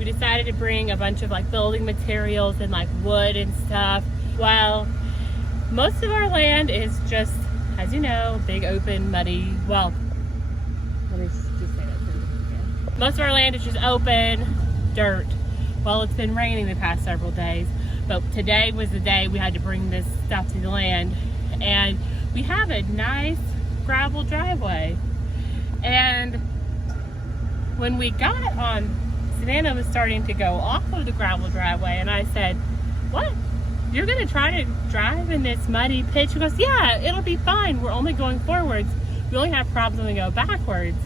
we decided to bring a bunch of like building materials and like wood and stuff. Well, most of our land is just, as you know, big open muddy, well, let me just say that. Most of our land is just open dirt. Well, it's been raining the past several days, but today was the day we had to bring this stuff to the land. And we have a nice gravel driveway. And when we got on, Savannah was starting to go off of the gravel driveway, and I said, "What? You're gonna try to drive in this muddy pit?" She goes, "Yeah, it'll be fine. We're only going forwards. We only have problems when we go backwards."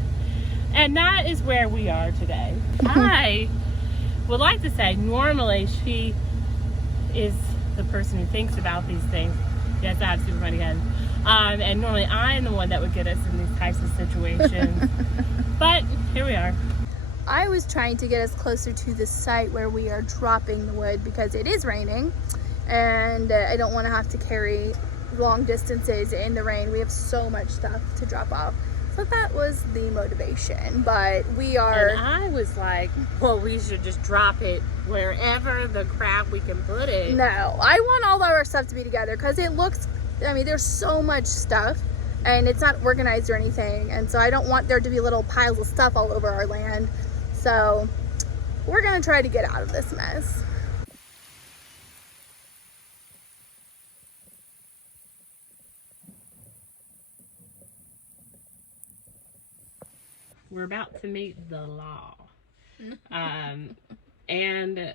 And that is where we are today. I would like to say normally she is the person who thinks about these things. Yes, I have super fun again. And normally I am the one that would get us in these types of situations. But here we are. I was trying to get us closer to the site where we are dropping the wood because it is raining, and I don't want to have to carry long distances in the rain. We have so much stuff to drop off. So that was the motivation, but we are... And I was like, well, we should just drop it wherever the crap we can put it. No, I want all of our stuff to be together because it looks, I mean, there's so much stuff and it's not organized or anything. And so I don't want there to be little piles of stuff all over our land. So we're gonna try to get out of this mess. We're about to meet the law. And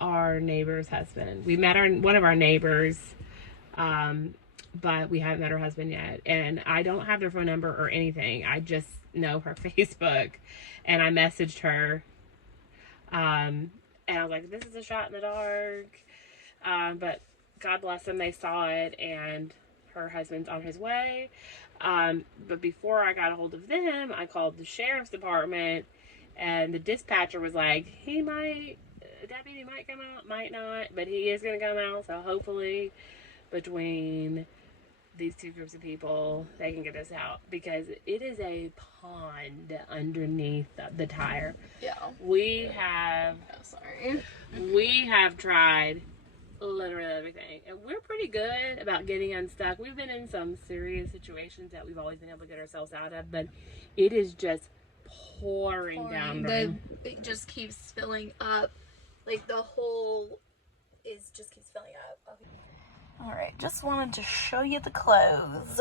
our neighbor's husband. We met one of our neighbors, but we haven't met her husband yet. And I don't have their phone number or anything. I just know her Facebook. And I messaged her. And I was like, this is a shot in the dark. But God bless them, they saw it, and her husband's on his way. But before I got a hold of them, I called the sheriff's department, and the dispatcher was like, deputy might come out, might not, but he is going to come out. So hopefully between these two groups of people, they can get us out, because it is a pond underneath the tire. Yeah. We have tried literally everything, and we're pretty good about getting unstuck. We've been in some serious situations that we've always been able to get ourselves out of, but it is just pouring down rain. It just keeps filling up, like the hole just keeps filling up. Okay. All right, just wanted to show you the clothes.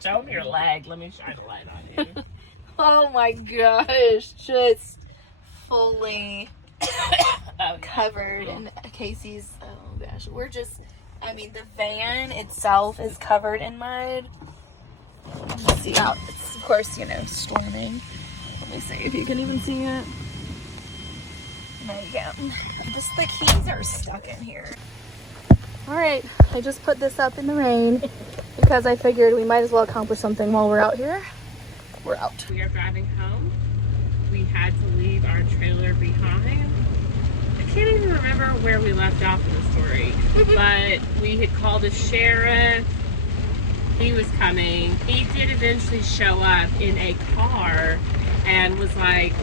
Show me your leg. Let me shine a light on you. Oh my gosh, just fully covered in Casey's. Oh gosh, we're just, I mean, the van itself is covered in mud. Let's see out. It's, of course, you know, storming. Let me see if you can even see it. There you go. Just the keys are stuck in here. All right, I just put this up in the rain because I figured we might as well accomplish something while we're out here. We're out. We are driving home. We had to leave our trailer behind. I can't even remember where we left off in the story, but we had called the sheriff. He was coming. He did eventually show up in a car and was like,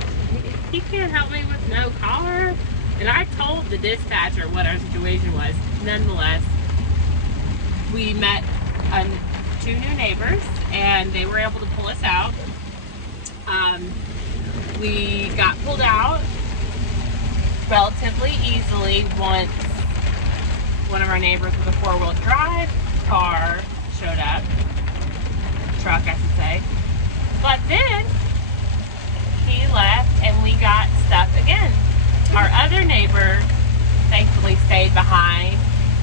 he can't help me with no car. And I told the dispatcher what our situation was. Nonetheless, we met two new neighbors, and they were able to pull us out. We got pulled out relatively easily once one of our neighbors with a four-wheel drive car showed up. Truck, I should say. But then he left and we got stuck again. Our other neighbor thankfully stayed behind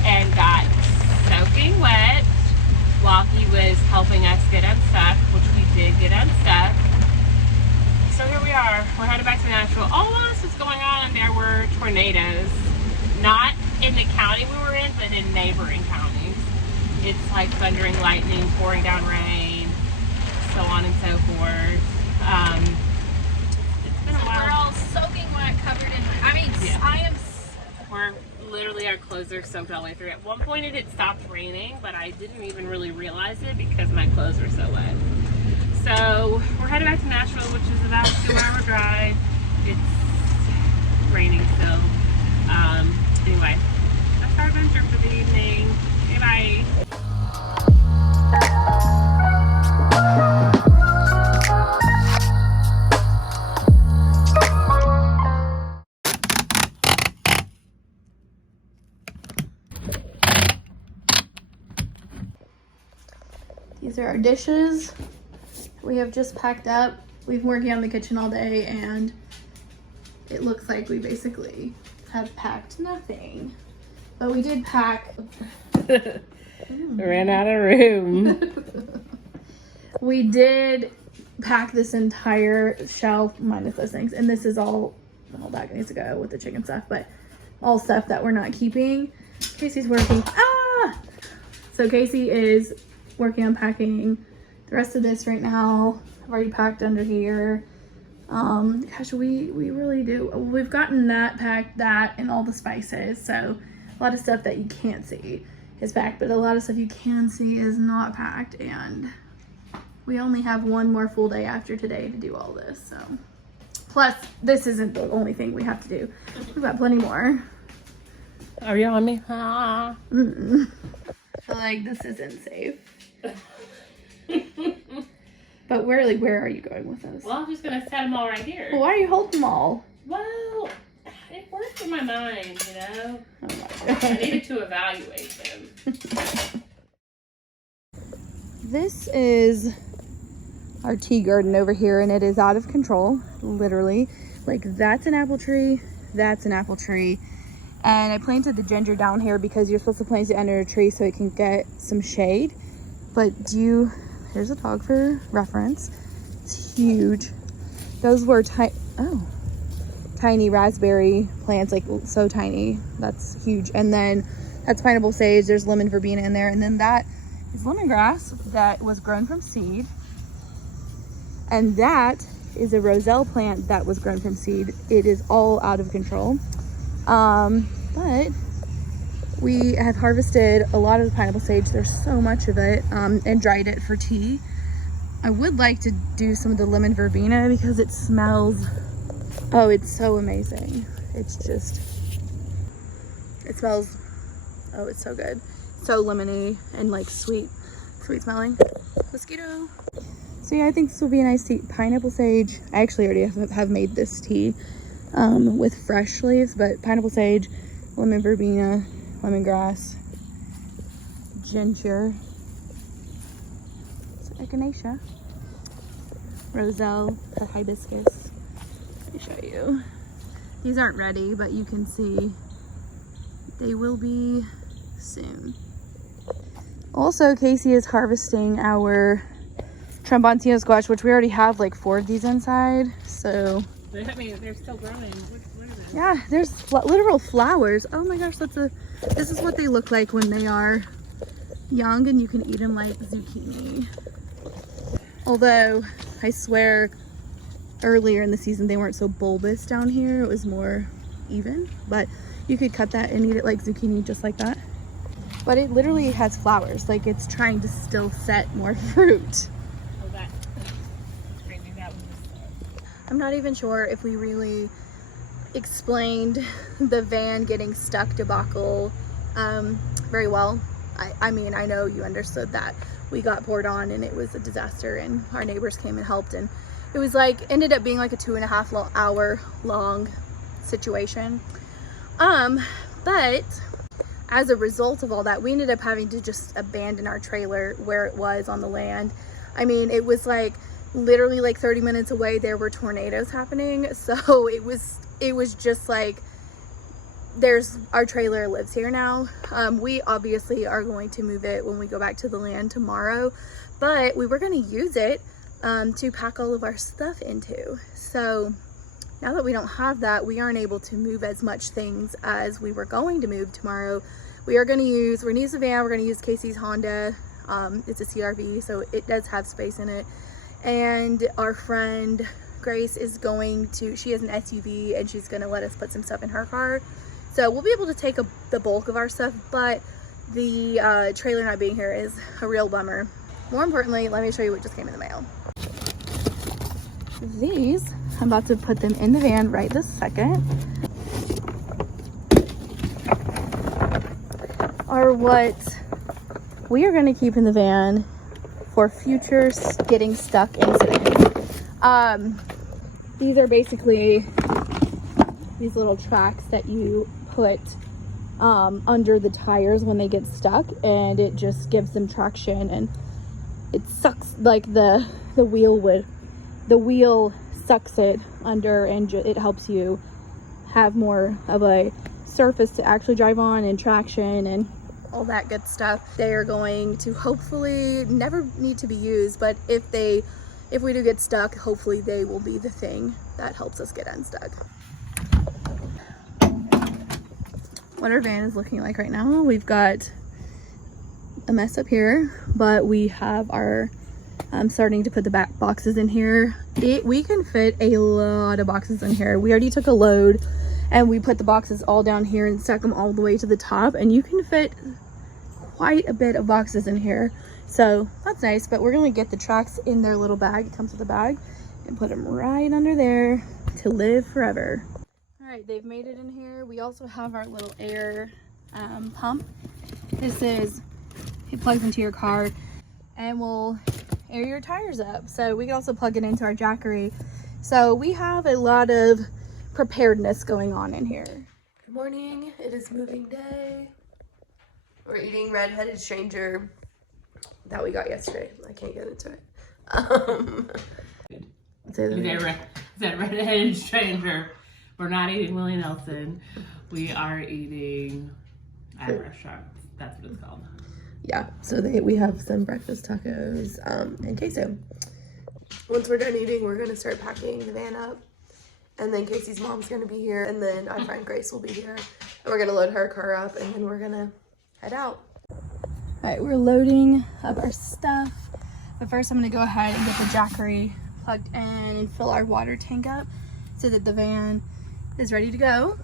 and got soaking wet while he was helping us get unstuck, which we did get unstuck. So here we are. We're headed back to Nashville. All of this was going on, and there were tornadoes. Not in the county we were in, but in neighboring counties. It's like thundering lightning, pouring down rain, so on and so forth. It's been a while. We're all soaking wet, covered in, I mean, yeah. I am. We're literally, our clothes are soaked all the way through. At one point it had stopped raining, but I didn't even really realize it because my clothes were so wet. So we're headed back to Nashville, which is about a 2-hour drive. It's raining still. Anyway, that's our adventure for the evening. Okay, bye. These are our dishes. We have just packed up. We've been working on the kitchen all day and it looks like we basically have packed nothing. But we did pack. Ran out of room. We did pack this entire shelf minus those things. And this is all that needs to go with the chicken stuff, but all stuff that we're not keeping. Casey's working. So Casey is working on packing the rest of this right now. I've already packed under here. Gosh, we really do. We've gotten that packed, that and all the spices. So a lot of stuff that you can't see is packed, but a lot of stuff you can see is not packed. And we only have one more full day after today to do all this. So plus this isn't the only thing we have to do. We've got plenty more. Are you on me? I feel like this isn't safe. But where are you going with this? Well, I'm just gonna set them all right here. Well, why are you holding them all? Well, it worked in my mind, you know. Oh my God. I needed to evaluate them. This is our tea garden over here, and it is out of control, literally. Like, that's an apple tree, that's an apple tree. And I planted the ginger down here because you're supposed to plant it under a tree so it can get some shade. But here's a dog for reference. It's huge. Those were tiny raspberry plants, like so tiny. That's huge. And then that's pineapple sage. There's lemon verbena in there. And then that is lemongrass that was grown from seed. And that is a roselle plant that was grown from seed. It is all out of control. But we have harvested a lot of the pineapple sage. There's so much of it, and dried it for tea. I would like to do some of the lemon verbena because it smells, oh, it's so amazing. It smells, oh, it's so good. So lemony and like sweet smelling. Mosquito. So yeah, I think this will be a nice tea. Pineapple sage. I actually already have made this tea with fresh leaves, but pineapple sage, lemon verbena, lemongrass, ginger, echinacea, roselle, hibiscus. Let me show you. These aren't ready, but you can see they will be soon. Also, Casey is harvesting our Tromboncino squash, which we already have like 4 of these inside. So I mean, they're still growing. What is it? yeah, there's literal flowers. Oh my gosh, this is what they look like when they are young, and you can eat them like zucchini. Although I swear earlier in the season they weren't so bulbous down here, it was more even, but you could cut that and eat it like zucchini just like that. But it literally has flowers, like it's trying to still set more fruit. Oh, that's crazy. That was I'm not even sure if we really explained the van getting stuck debacle very well. I mean, I know you understood that we got poured on and it was a disaster, and our neighbors came and helped, and it was like, ended up being like a 2.5 hour long situation. But as a result of all that, we ended up having to just abandon our trailer where it was on the land. I mean, it was like literally like 30 minutes away there were tornadoes happening, so it was just like, our trailer lives here now. We obviously are going to move it when we go back to the land tomorrow, but we were going to use it to pack all of our stuff into. So now that we don't have that, we aren't able to move as much things as we were going to move tomorrow. We're going to use the van. We're going to use Casey's Honda. It's a CRV, so it does have space in it. And our friend Grace is she has an SUV, and she's going to let us put some stuff in her car. So we'll be able to take the bulk of our stuff, but the trailer not being here is a real bummer. More importantly, let me show you what just came in the mail. These, I'm about to put them in the van right this second. are what we are going to keep in the van for future getting stuck incidents. These are basically these little tracks that you put under the tires when they get stuck, and it just gives them traction, and it sucks like the wheel sucks it under, and it helps you have more of a surface to actually drive on and traction and all that good stuff. They are going to hopefully never need to be used, but if we do get stuck, hopefully they will be the thing that helps us get unstuck. What our van is looking like right now, we've got a mess up here, but we have our starting to put the back boxes in here. We can fit a lot of boxes in here. We already took a load and we put the boxes all down here and stuck them all the way to the top, and you can fit quite a bit of boxes in here, so that's nice. But we're gonna get the tracks in their little bag, it comes with a bag, and put them right under there to live forever. All right, they've made it in here. We also have our little air pump. It plugs into your car and will air your tires up. So we can also plug it into our jackery. So we have a lot of preparedness going on in here. Good morning, it is moving day. We're eating Red-Headed Stranger that we got yesterday. I can't get into it. Say that Red-Headed Stranger. We're not eating Willie Nelson. We are eating at a restaurant. That's what it's called. Yeah, so we have some breakfast tacos and queso. Once we're done eating, we're gonna start packing the van up. And then Casey's mom's gonna be here, and then our friend Grace will be here. And we're gonna load her car up, and then we're gonna head out. All right, we're loading up our stuff. But first I'm gonna go ahead and get the jackery plugged in and fill our water tank up so that the van is ready to go,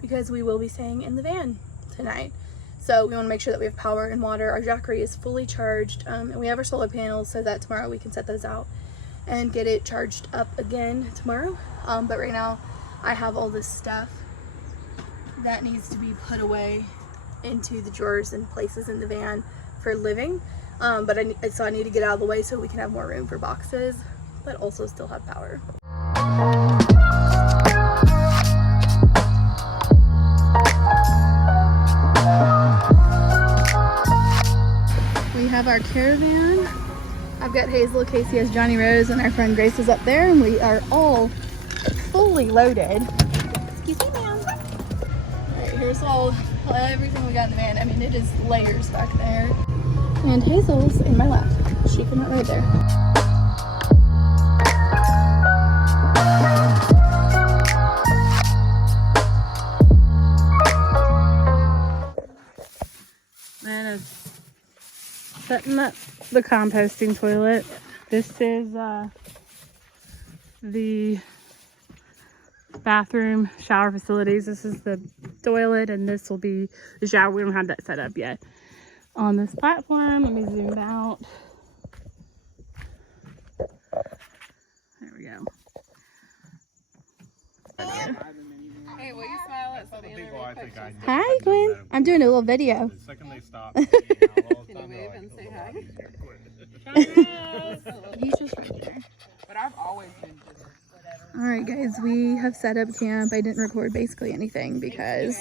because we will be staying in the van tonight. So we want to make sure that we have power and water. Our jackery is fully charged, and we have our solar panels so that tomorrow we can set those out and get it charged up again tomorrow. But right now I have all this stuff that needs to be put away into the drawers and places in the van for living. But I need to get out of the way so we can have more room for boxes, but also still have power. We have our caravan. I've got Hazel, Casey has Johnny Rose, and our friend Grace is up there, and we are all fully loaded. Excuse me, ma'am. Alright, here's everything we got in the van. I mean, it is layers back there. And Hazel's in my lap. She came out right there. Man, it's setting up the composting toilet. This is the bathroom shower facilities. This is the toilet, and this will be the shower. We don't have that set up yet. On this platform, let me zoom out. There we go. Hey, will you smile at some people I think I know? Hi, Gwen. I'm doing a little video. The second they stop, Can you wave and say hi? He's just right there. but I've always been just All right, guys, we have set up camp. I didn't record basically anything because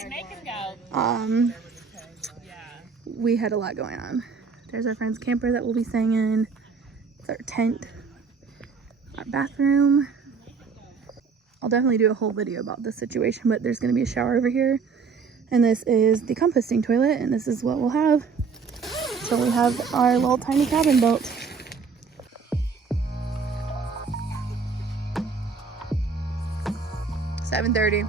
we had a lot going on. There's our friend's camper that we'll be staying in. It's our tent, our bathroom. I'll definitely do a whole video about this situation, but there's going to be a shower over here. And this is the composting toilet, and this is what we'll have. So we have our little tiny cabin built. $7:30.